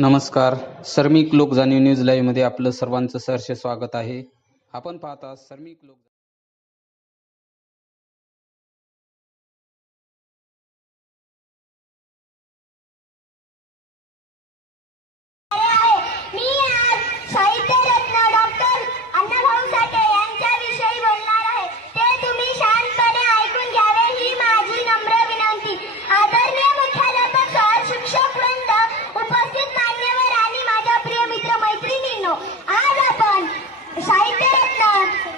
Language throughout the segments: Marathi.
नमस्कार. सर्मिक लोक जाणीव न्यूज लाईव्ह मध्ये आपलं सर्वांचं सहर्ष स्वागत आहे. आपण पाहता सर्मिक लोक. मी आज साहित्यरत्न डॉक्टर अण्णाभाऊ साठे यांच्याविषयी बोलणार आहे. ते तुम्ही शांतपणे ऐकून घ्यावे ही माझी नम्र विनंती. आदरणीय मुख्याध्यापक सर, शिक्षक वृंद, उपस्थित मान्यवर आणि माझ्या प्रिय मित्र मैत्रिणींनो, आज आपण साहित्यरत्न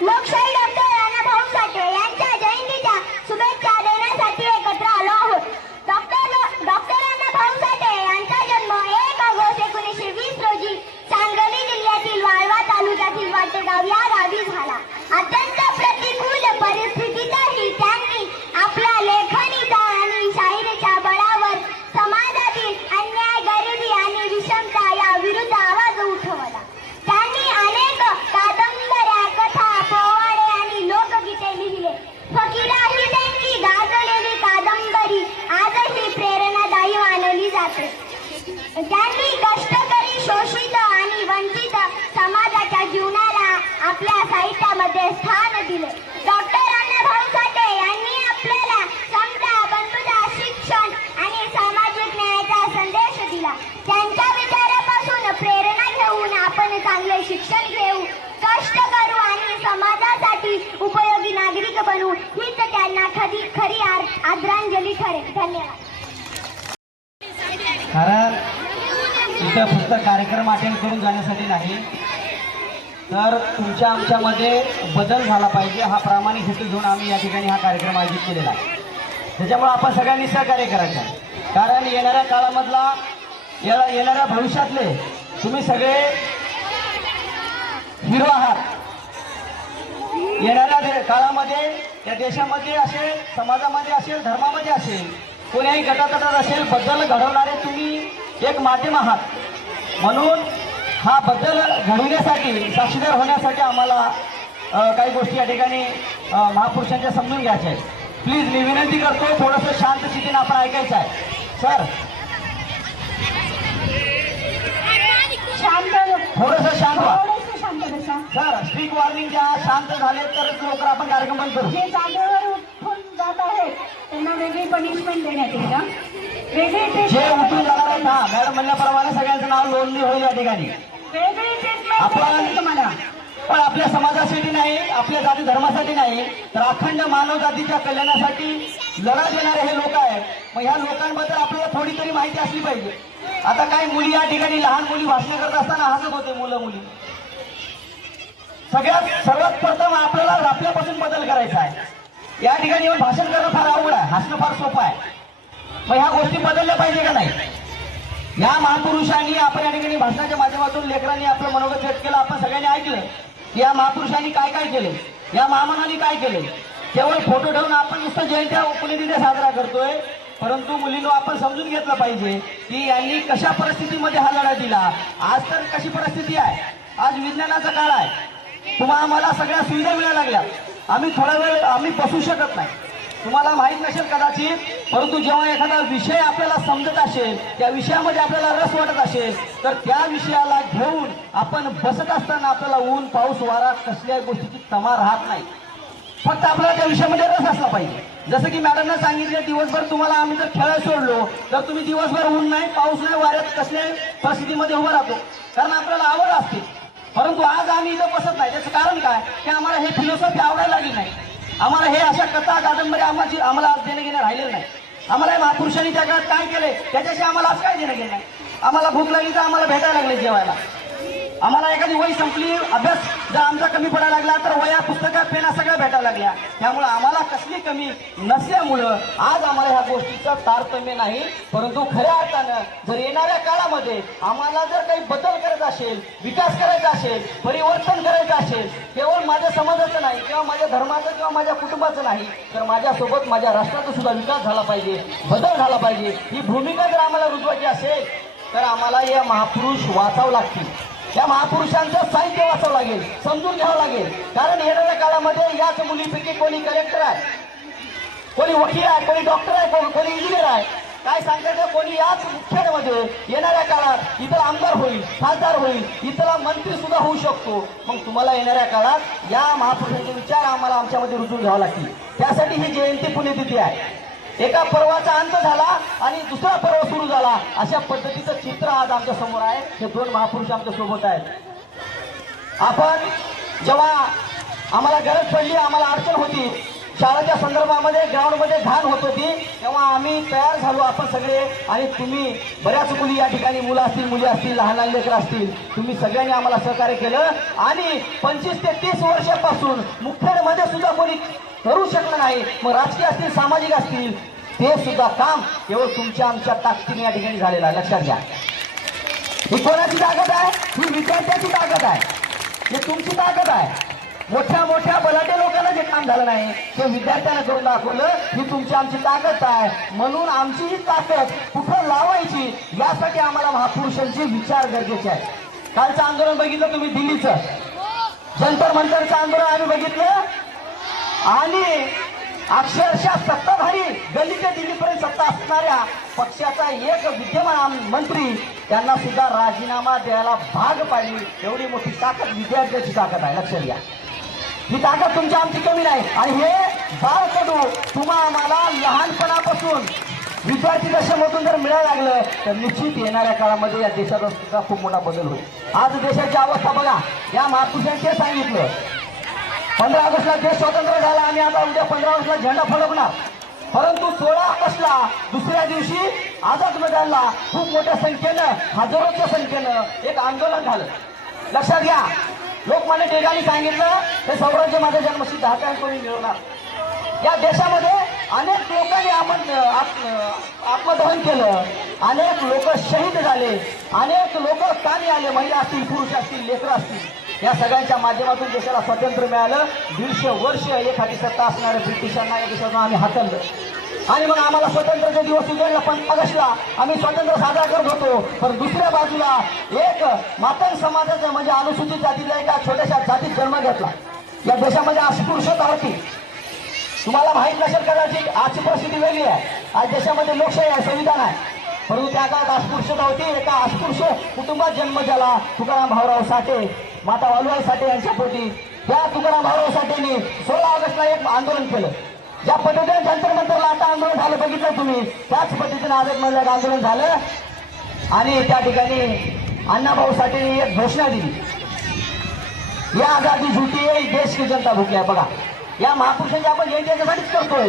लोकशाही डॉक्टर अण्णाभाऊ साठे यांच्या जयंतीच्या शुभेच्छा देण्यासाठी एकत्र आलो आहोत. डॉक्टर अण्णाभाऊ साठे यांचा जन्म 1 ऑगस्ट 1920 रोजी सांगली जिल्ह्यातील वाळवा तालुक्यातील वाटेगाव या गावी झाला. अत्यंत प्रतिकूल परिस्थितीतही त्यांनी आपल्या लेखणीचा आणि शाहिरीच्या बळावर समाजातील अन्याय, गरिबी आणि विषमता या विरुद्ध आवाज उठवला. त्यांनी अनेक कादंबऱ्या, कथा, पोवाडे आणि लोकगीते लिहिले. फकीरा ही त्यांची गाजलेली कादंबरी आजही प्रेरणादायी मानली जाते. त्यांनी कष्टकरी, शोषित आणि वंचित समाजाच्या जीवनाला आपल्या साहित्यामध्ये स्थान दिले. डॉक्टर अण्णाभाऊ साठे यांनी आपल्याला समता, बंधुता, शिक्षण आणि सामाजिक न्यायाचा संदेश दिला. त्यांच्या विचारापासून प्रेरणा घेऊन आपण चांगले शिक्षण घेऊ, कष्ट करू आणि समाजासाठी उपयोगी नागरिक बनवू हीच त्यांना खरी आदरांजली ठरेल. धन्यवाद. कारण इथं फक्त कार्यक्रम अटेंड करून जाण्यासाठी नाही, तर तुमच्या आमच्यामध्ये बदल झाला पाहिजे हा प्रामाणिक हेतू घेऊन आम्ही या ठिकाणी हा कार्यक्रम आयोजित केलेला आहे. त्याच्यामुळे आपण सगळ्यांनी सहकार्य करायचं आहे. कारण येणाऱ्या काळामधला येणाऱ्या भविष्यातले तुम्ही सगळे हिरो आहात. येणाऱ्या काळामध्ये या देशामध्ये असेल, समाजामध्ये असेल, धर्मामध्ये असेल, कोण्याही गटातटात असेल, बदल घडवणारे तुम्ही एक माध्यम आहात. म्हणून हा बदल घडवण्यासाठी, साक्षीदार होण्यासाठी आम्हाला काही गोष्टी या ठिकाणी महापुरुषांच्या समजून घ्यायच्या आहेत. प्लीज मी विनंती करतो, थोडंसं शांत स्थितीने आपण ऐकायचं आहे. सर, थोडंसं शांत व्हा. सर, स्ट्रिक्ट वॉर्निंग द्या. शांत झाले तरच लवकर आपण कार्यक्रम बंद करू. जे जागेवर उठून जात आहेत त्यांना वेगळी पनिशमेंट देण्यात येईल का? वेगळी जे उठून जाणार आहेत, हा मॅडम म्हणल्याप्रमाणे सगळ्यांचं नाव नोंदणी होईल या ठिकाणी. वेगळी ट्रीटमेंट आपण तुम्हाला, पण आपल्या समाजासाठी नाही, आपल्या जाती धर्मासाठी नाही, तर अखंड मानव जातीच्या कल्याणासाठी लढा देणारे हे लोक आहेत. मग ह्या लोकांबद्दल आपल्याला थोडी तरी माहिती असली पाहिजे. आता काही मुली या ठिकाणी, लहान मुली भाषण करत असताना हसत होते, मुलं मुली. सर्वात प्रथम आपल्याला आपल्यापासून बदल करायचा आहे. या ठिकाणी येऊन भाषण करणं फार अवघड आहे, हसणं फार सोपं आहे. मग ह्या गोष्टी बदलल्या पाहिजे का नाही? या महापुरुषांनी आपण या ठिकाणी भाषणाच्या माध्यमातून लेकरांनी आपलं मनोगत व्यक्त केलं. आपण सगळ्यांनी ऐकलं की या महापुरुषांनी काय काय केले, या महामानांनी काय केले. केवळ फोटो ठेवून आपण नुसतं जयंत्या पुण्यतिथी साजरा करतोय, परंतु मुलींनो आपण समजून घेतलं पाहिजे की यांनी कशा परिस्थितीमध्ये हा लढा दिला. आज तर कशी परिस्थिती आहे, आज विज्ञानाचा काळ आहे. तुम्हाला आम्हाला सगळ्या सुविधा मिळायला लागल्या. आम्ही थोडा वेळ आम्ही बसू शकत नाही, तुम्हाला माहीत नसेल कदाचित, परंतु जेव्हा एखादा विषय आपल्याला समजत असेल, त्या विषयामध्ये आपल्याला रस वाटत असेल, तर त्या विषयाला घेऊन आपण बसत असताना आपल्याला ऊन, पाऊस, वारा कसल्याही गोष्टीची तमा राहत नाही. फक्त आपल्याला त्या विषयामध्ये रस असला पाहिजे. जसं की मॅडमने सांगितलं, दिवसभर तुम्हाला आम्ही जर खेळायला सोडलो तर तुम्ही दिवसभर ऊन नाही, पाऊस नाही, वाऱ्यात कसल्याही परिस्थितीमध्ये उभं राहतो, कारण आपल्याला आवड असते. परंतु आज आम्ही इथं बसत नाही. त्याचं कारण काय की आम्हाला हे फिलॉसॉफी आवडायला लागली नाही. आम्हाला हे अशा कथा, कादंबऱ्या आम्हाला आज देणं घेणं राहिलेलं नाही. आम्हाला या महापुरुषांनी त्या काळात काय केले त्याच्याशी आम्हाला आज काय देणं घेणं नाही. आम्हाला भूक लागली तर आम्हाला भेटायला लागले जेवायला. आम्हाला एखादी वही संपली, अभ्यास जर आमचा कमी पडायला लागला तर वया, पुस्तकं, पेना सगळ्या भेटायला लागल्या. त्यामुळे आम्हाला कसली कमी नसल्यामुळं आज आम्हाला ह्या गोष्टीचं तारतम्य नाही. परंतु खऱ्या अर्थानं जर येणाऱ्या काळामध्ये आम्हाला जर काही बदल करायचा असेल, विकास करायचा असेल, परिवर्तन करायचं असेल, केवळ माझ्या समाजाचं नाही किंवा माझ्या धर्माचं किंवा माझ्या कुटुंबाचं नाही, तर माझ्यासोबत माझ्या राष्ट्राचा सुद्धा विकास झाला पाहिजे, बदल झाला पाहिजे. ही भूमिका जर आम्हाला रुजवायची असेल तर आम्हाला या महापुरुष वाचावं लागतील. या महापुरुषांचं साहित्य वाचावं लागेल, समजून घ्यावं लागेल. कारण येणाऱ्या काळामध्ये याच मुलीपैकी कोणी कलेक्टर आहे, कोणी वकील आहे, कोणी डॉक्टर आहे, कोणी इंजिनियर आहे. काय सांगतात कोणी याच मुख्यालयामध्ये येणाऱ्या काळात इथला आमदार होईल, खासदार होईल, इथला मंत्री सुद्धा होऊ शकतो. मग तुम्हाला येणाऱ्या काळात या महापुरुषांचे विचार आम्हाला आमच्यामध्ये रुजून घ्यावे लागतील. त्यासाठी ही जयंती पुण्यतिथी आहे. एका पर्वाचा अंत झाला आणि दुसरा पर्व सुरू झाला, अशा पद्धतीचं चित्र आज आमच्या समोर आहे. हे दोन महापुरुष आमच्या सोबत आहेत. आपण जेव्हा आम्हाला गरज पडली, आम्हाला अडचण होती, शाळेच्या संदर्भामध्ये ग्राउंडमध्ये घाण होत होती, तेव्हा आम्ही तयार झालो आपण सगळे. आणि तुम्ही बऱ्याच मुली या ठिकाणी, मुलं असतील, मुली असतील, लहान लहान लेकरं असतील, तुम्ही सगळ्यांनी आम्हाला सहकार्य केलं. आणि 25 ते 30 वर्षापासून मुख्यमध्ये सुद्धा कोणी करू शकलं नाही. मग राजकीय असतील, सामाजिक असतील, ते सुद्धा काम केवळ तुमच्या आमच्या ताकदीने या ठिकाणी झालेलं आहे. लक्षात घ्या, ही कोणाची ताकद आहे? ही विद्यार्थ्याची ताकद आहे, ही तुमची ताकद आहे. मोठ्या मोठ्या बलाढ्य लोकांना जे काम झालं नाही ते विद्यार्थ्यांना करून दाखवलं. ही तुमची आमची ताकद आहे. म्हणून आमची ही ताकद कुठं लावायची यासाठी आम्हाला महापुरुषांचे विचार गरजेचे आहे. कालचं आंदोलन बघितलं तुम्ही, दिल्लीचं जंतर मंतरचं आंदोलन आम्ही बघितलं. आणि अक्षरशः सत्ताधारी गल्ली ते दिल्लीपर्यंत सत्ता असणाऱ्या पक्षाचा एक विद्यमान मंत्री त्यांना सुद्धा राजीनामा द्यायला भाग पाडली. एवढी मोठी ताकद विद्यार्थ्याची ताकद आहे. लक्षात घ्या, ही ताकद तुमची आमची कमी नाही. आणि हे बाळकडू तुम्हा आम्हाला लहानपणापासून विद्यार्थी दशेमधून जर मिळायला लागलं तर निश्चित येणाऱ्या काळामध्ये या देशाचा सुद्धा खूप मोठा बदल होईल. आज देशाची अवस्था बघा, या महापुरुषांनी सांगितलं 15 ऑगस्टला देश स्वतंत्र झाला आणि आता उद्या 15 ऑगस्टला झेंडा फडकणार. परंतु 16 ऑगस्टला दुसऱ्या दिवशी आझाद मैदानला खूप मोठ्या संख्येनं, हजारोच्या संख्येनं एक आंदोलन झालं. लक्षात घ्या, लोकमान्य टिळकांनी सांगितलं हे स्वराज्य माझ्या जन्मसिद्ध हक्काने कोणी मिळवणार. या देशामध्ये अनेक लोकांनी आत्मदहन केलं, अनेक लोक शहीद झाले, अनेक लोक कामी आले, महिला असतील, पुरुष असतील, लेकरं असतील. या सगळ्यांच्या माध्यमातून देशाला स्वातंत्र्य मिळालं. 150 वर्ष एखादी सत्ता असणाऱ्या ब्रिटिशांना या देशातून आम्ही हाकललं. आणि मग आम्हाला स्वातंत्र्याचे दिवस उजळला 15 ऑगस्टला आम्ही स्वातंत्र्य साजरा करत होतो. पण दुसऱ्या बाजूला एक मातंग समाजाचं म्हणजे अनुसूचित जातीच्या एका छोट्याशा जातीत जन्म घेतला. या देशामध्ये अस्पृश्यता होती. तुम्हाला माहीत नसेल कदाचित, आजची परिस्थिती वेगळी आहे. आज देशामध्ये लोकशाही आहे, संविधान आहे, परंतु त्या काळात अस्पृश्यता होती. एका अस्पृश्य कुटुंबात जन्म झाला तुकाराम भाऊराव साठे, माता वालुबाई साठे यांच्या पोटी. त्या तुकाराम भाऊराव साठेंनी 16 ऑगस्टला एक आंदोलन केलं. ज्या पद्धतीने जंतर मंतरला आता आंदोलन झालं बघितलं तुम्ही, त्याच पद्धतीने आझाद आंदोलन झालं. आणि त्या ठिकाणी अण्णाभाऊ साठेंनी एक घोषणा दिली, या आजादी झुटी है, देश की जनता भुकली आहे. बघा, या महापुरुषांची आपण जयंती याच्यासाठीच करतोय.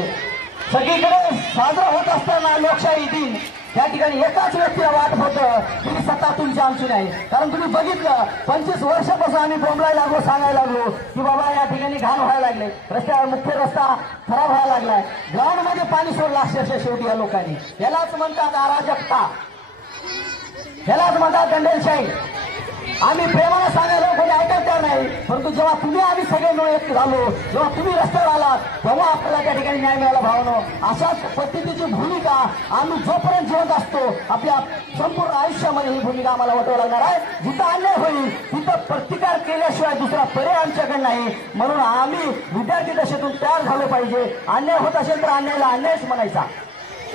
सगळीकडे साजरा होत असताना लोकशाही दिन त्या ठिकाणी एकाच व्यक्तीला वाटत होतं की सत्ता तुमची आमची नाही. कारण तुम्ही बघितलं 25 वर्षापासून आम्ही बोंबलायला लागलो, सांगायला लागलो की बाबा या ठिकाणी घाण व्हायला लागले, रस्त्यावर मुख्य रस्ता खराब व्हायला लागलाय, ग्राउंडमध्ये पाणी सोडलं अक्षरशः शेवटी या लोकांनी. यालाच म्हणतात अराजकता, यालाच म्हणतात दंडेलशाही. आम्ही प्रेमाला सांगायला कोणी ऐकत त्या नाही, परंतु जेव्हा तुम्ही आम्ही सगळे मिळून एक झालो, जेव्हा तुम्ही रस्त्यावर आलात तेव्हा आपल्याला त्या ठिकाणी न्याय मिळाला. भावनो, अशाच पद्धतीची भूमिका आम्ही जोपर्यंत जिवंत असतो आपल्या संपूर्ण आयुष्यामध्ये ही भूमिका आम्हाला वटवावी लागणार आहे. जिथं अन्याय होईल तिथं प्रतिकार केल्याशिवाय दुसरा पर्याय आमच्याकडे नाही. म्हणून आम्ही विद्यार्थी दशेतून तयार झालो पाहिजे. अन्याय होत असेल तर अन्यायाला अन्यायच म्हणायचा,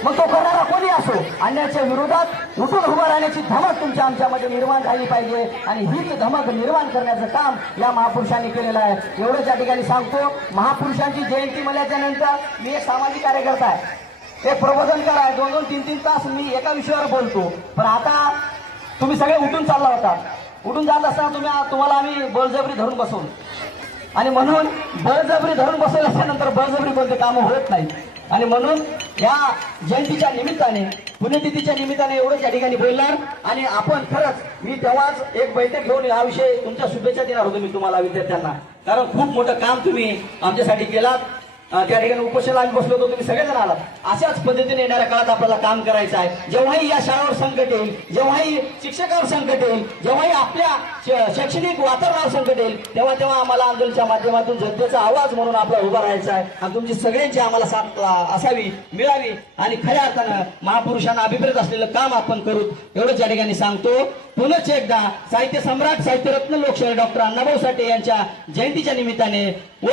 मग तो करणारा कोणी असो. अन्यायाच्या विरोधात उठून उभं राहण्याची धमक तुमच्या आमच्यामध्ये निर्माण झाली पाहिजे. आणि हीच धमक निर्माण करण्याचं काम या महापुरुषांनी केलेलं आहे. एवढंच या ठिकाणी सांगतो. महापुरुषांची जयंती म्हणल्याच्या नंतर मी एक सामाजिक कार्यकर्ता आहे, एक प्रबोधनकार आहे. 2-2, 3-3 तास मी एका विषयावर बोलतो. पण आता तुम्ही सगळे उठून चालला होता, उठून जात असताना तुम्हाला आम्ही बळजबरी धरून बसवलं. आणि म्हणून बळजबरी धरून बसवल्यानंतर बळजबरी कोणते कामं होत नाही. आणि म्हणून या जयंतीच्या निमित्ताने, पुण्यतिथीच्या निमित्ताने एवढंच या ठिकाणी बोलणार. आणि आपण खरंच, मी तेव्हाच एक बैठक घेऊन हा विषय तुमच्या शुभेच्छा देणार होतो मी तुम्हाला विद्यार्थ्यांना, कारण खूप मोठं काम तुम्ही आमच्यासाठी केलात. त्या ठिकाणी उपोषणाला आम्ही बसलो होतो, तुम्ही सगळेजण आलात. अशाच पद्धतीने येणाऱ्या काळात आपल्याला काम करायचं आहे. जेव्हाही या शाळेवर संकट येईल, जेव्हाही शिक्षकावर संकट येईल, जेव्हाही आपल्या शैक्षणिक वातावरणावर संकट येईल, तेव्हा तेव्हा आम्हाला आंदोलनाच्या माध्यमातून जनतेचा आवाज म्हणून आपला उभा राहायचा आहे. आणि तुमची सगळ्यांची आम्हाला साथ असावी, मिळावी. आणि खऱ्या अर्थानं महापुरुषांना अभिप्रेत असलेलं काम आपण करू, एवढंच या ठिकाणी सांगतो. पुनश्च एकदा साहित्य सम्राट, साहित्यरत्न, लोकशाहीर डॉक्टर अण्णाभाऊ साठे यांच्या जयंतीच्या निमित्ताने व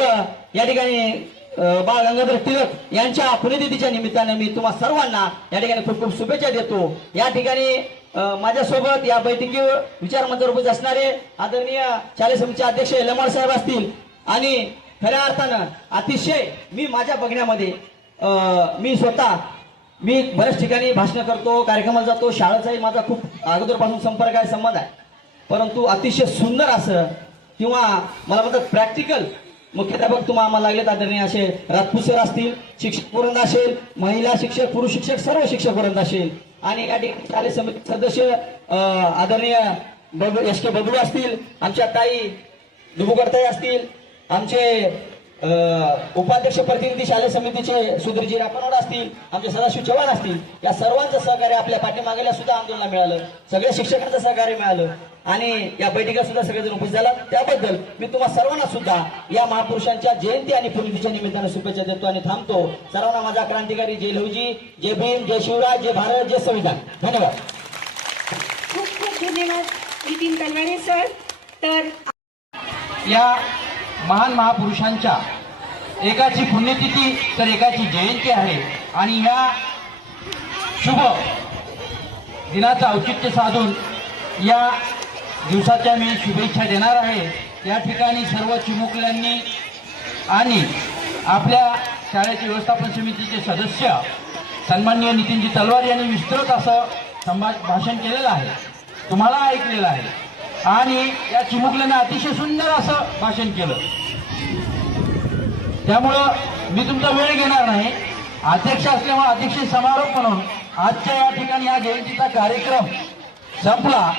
या ठिकाणी बाळ गंगाधर टिळक यांच्या पुण्यतिथीच्या निमित्ताने मी तुम्हा सर्वांना या ठिकाणी खूप खूप शुभेच्छा देतो. या ठिकाणी माझ्यासोबत या बैठकीवर विचार मंचावर उपस्थित असणारे आदरणीय शालेय समितीचे अध्यक्ष लमाड साहेब असतील आणि खऱ्या अर्थानं अतिशय मी माझ्या बघण्यामध्ये मी स्वतः मी बऱ्याच ठिकाणी भाषण करतो, कार्यक्रमाला जातो, शाळेचाही माझा खूप अगोदरपासून संपर्क आहे, संबंध आहे. परंतु अतिशय सुंदर असं किंवा मला म्हणतात प्रॅक्टिकल मुख्याध्यापक तुम्हाला आम्हाला लागलेत आदरणीय असे राजपूत सर असतील, शिक्षक वृंद असेल, महिला शिक्षक, पुरुष शिक्षक, सर्व शिक्षक वृंद असेल आणि या ठिकाणी शालेय समिती सदस्य आदरणीय एस के बबलू असतील, आमच्या ताई दुबुकरताई असतील, आमचे उपाध्यक्ष प्रतिनिधी शालेय समितीचे सुधीरजी रापनोड असतील, आमचे सदाशिव चव्हाण असतील, या सर्वांचं सहकार्य आपल्या पाठीमागेला सुद्धा आंदोलनाला मिळालं, सगळ्या शिक्षकांचं सहकार्य मिळालं आणि या बैठकीला सुद्धा सगळेजण उपस्थित झाला. त्याबद्दल मी तुम्हा सर्वांना सुद्धा या महापुरुषांच्या जयंती आणि पुण्यतिथीच्या निमित्ताने शुभेच्छा देतो आणि थांबतो. सर्वांना माझा क्रांतिकारी जय लहुजी, जय भीम, जय शिवराय, जय भारत, जय संविधान. धन्यवाद. खूप खूप धन्यवाद नितीन तलवारे सर. तर या महान महापुरुषांच्या एकाची पुण्यतिथी तर एकाची जयंती आहे आणि या शुभ दिनाचं औचित्य साधून या दिवसाच्या मी शुभेच्छा देणार आहे. या ठिकाणी सर्व चिमुकल्यांनी आणि आपल्या शाळेचे व्यवस्थापन समितीचे सदस्य सन्माननीय नितीनजी तलवार यांनी विस्तृत असं भाषण केलेलं आहे, तुम्हाला ऐकलेलं आहे आणि या चिमुकल्यांना अतिशय सुंदर असं भाषण केलं. त्यामुळं मी तुमचा वेळ घेणार नाही. अध्यक्ष असल्यामुळे अध्यक्ष समारोप म्हणून आजच्या या ठिकाणी या जयंतीचा कार्यक्रम संपला.